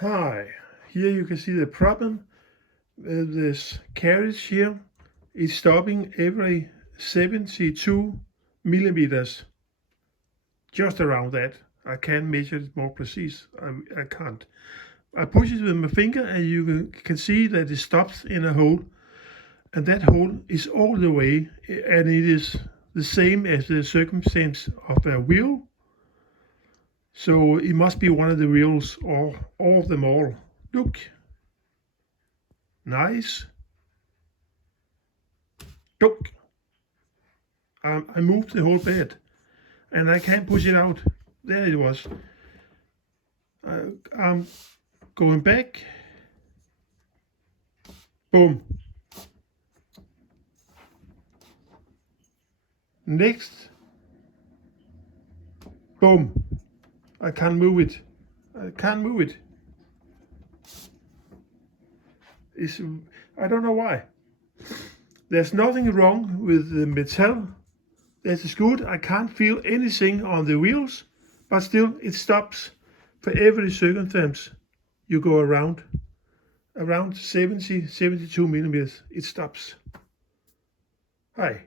Hi, here you can see the problem with this carriage here. It's stopping every 72 millimeters, just around that. I can't measure it more precise, I can't. I push it with my finger and you can see that it stops in a hole, and that hole is all the way, and it is the same as the circumstance of a wheel. So it must be one of the wheels or all of them all. Look. Nice. Look. I moved the whole bed and I can't push it out. There it was. I'm going back. Boom. Next. Boom. I can't move it. I can't move it. I don't know why. There's nothing wrong with the metal. That is good. I can't feel anything on the wheels, but still it stops for every circumstance you go around 72 millimeters. It stops. Hi.